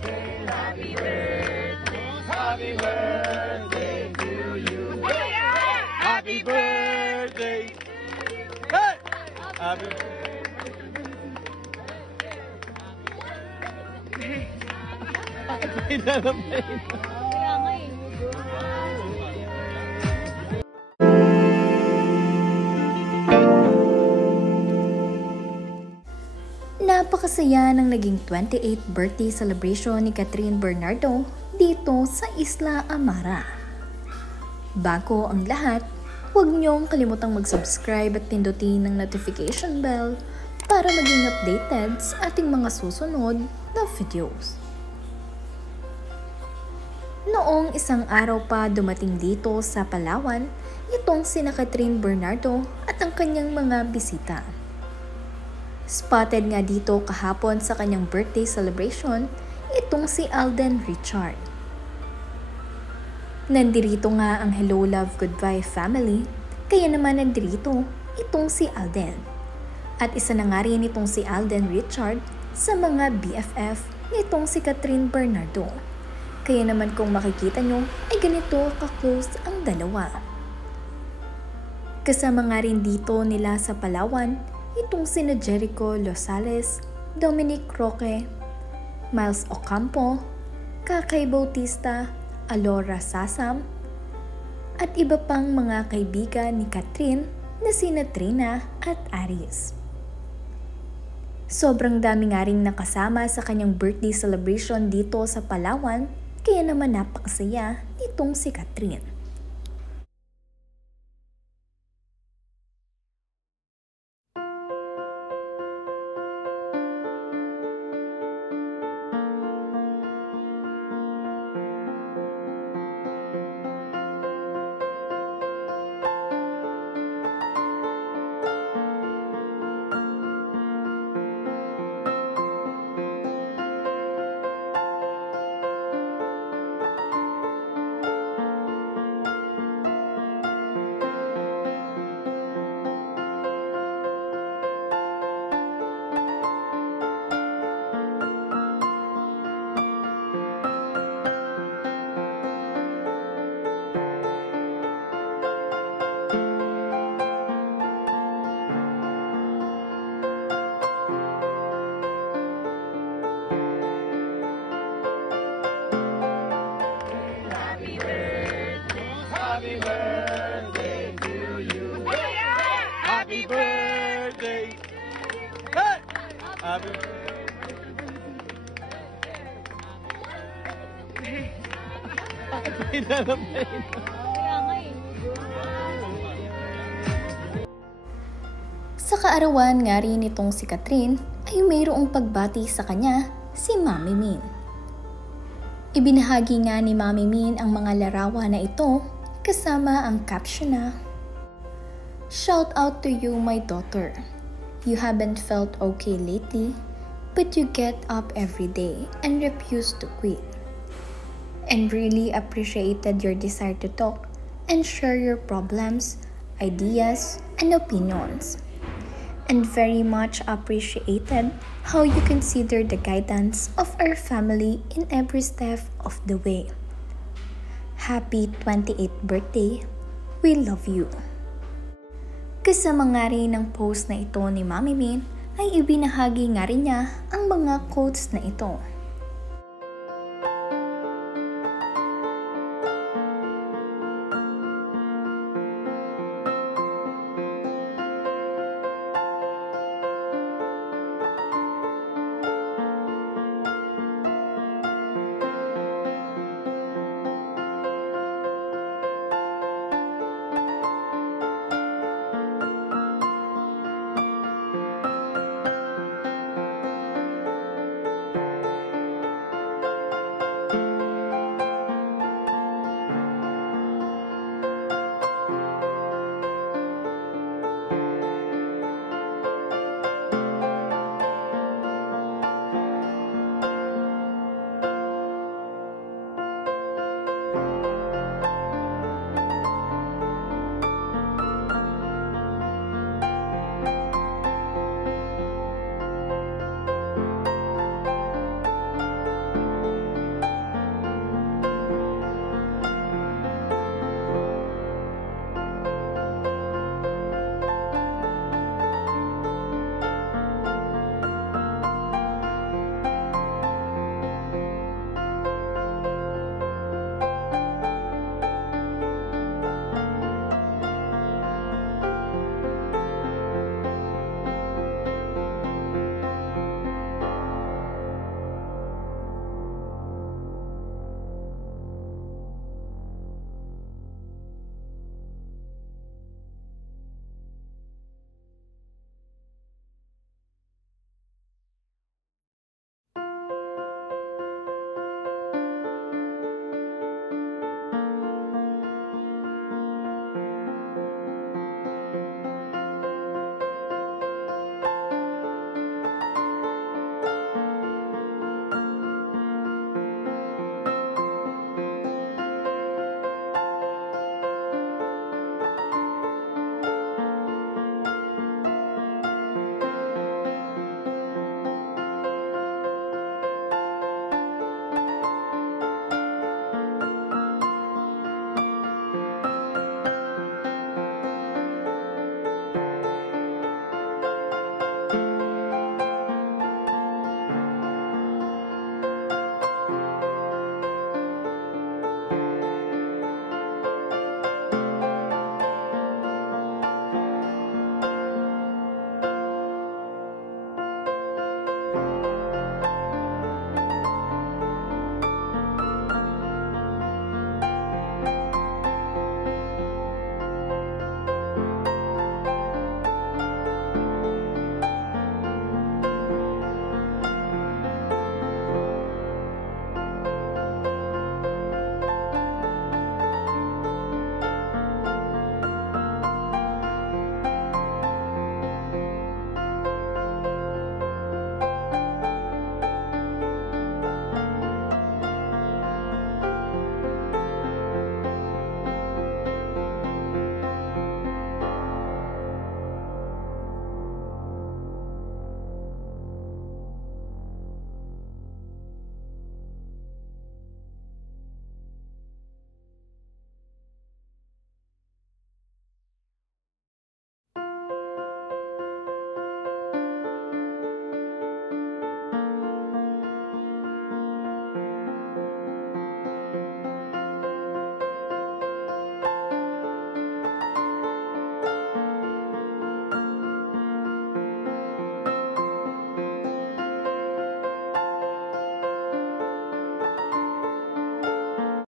Happy birthday to you. Happy birthday. Hey! Happy Napakasaya ng naging 28th birthday celebration ni Catherine Bernardo dito sa Isla Amara. Bago ang lahat, huwag niyong kalimutang mag-subscribe at pindutin ng notification bell para maging updated sa ating mga susunod na videos. Noong isang araw pa dumating dito sa Palawan, itong sina Catherine Bernardo at ang kanyang mga bisita. Spotted nga dito kahapon sa kanyang birthday celebration, itong si Alden Richard. Nandirito nga ang Hello Love Goodbye family, kaya naman nandirito itong si Alden. At isa na nga rin itong si Alden Richard sa mga BFF nitong si Catherine Bernardo. Kaya naman kung makikita nyo ay ganito ka-close ang dalawa. Kasama nga rin dito nila sa Palawan itong sina Jericho Losales, Dominic Roque, Miles Ocampo, Kakay Bautista, Alora Sasam, at iba pang mga kaibigan ni Catherine na sina Trina at Aris. Sobrang dami nga ring nakasama sa kanyang birthday celebration dito sa Palawan, kaya naman napakasaya nitong si Catherine. Happy birthday to you. Happy birthday. Hey! Happy Sa kaarawan nga rin itong si Catherine ay mayroong pagbati sa kanya si Mami Min. Ibinahagi nga ni Mami Min ang mga larawan na ito kasama ang caption na, "Shout out to you, my daughter. You haven't felt okay lately, but you get up every day and refuse to quit. And really appreciated your desire to talk and share your problems, ideas, and opinions. And very much appreciated how you consider the guidance of our family in every step of the way. Happy 28th birthday. We love you." Kasama nga rin ng post na ito ni Mami Min ay ibinahagi nga rin niya ang mga quotes na ito.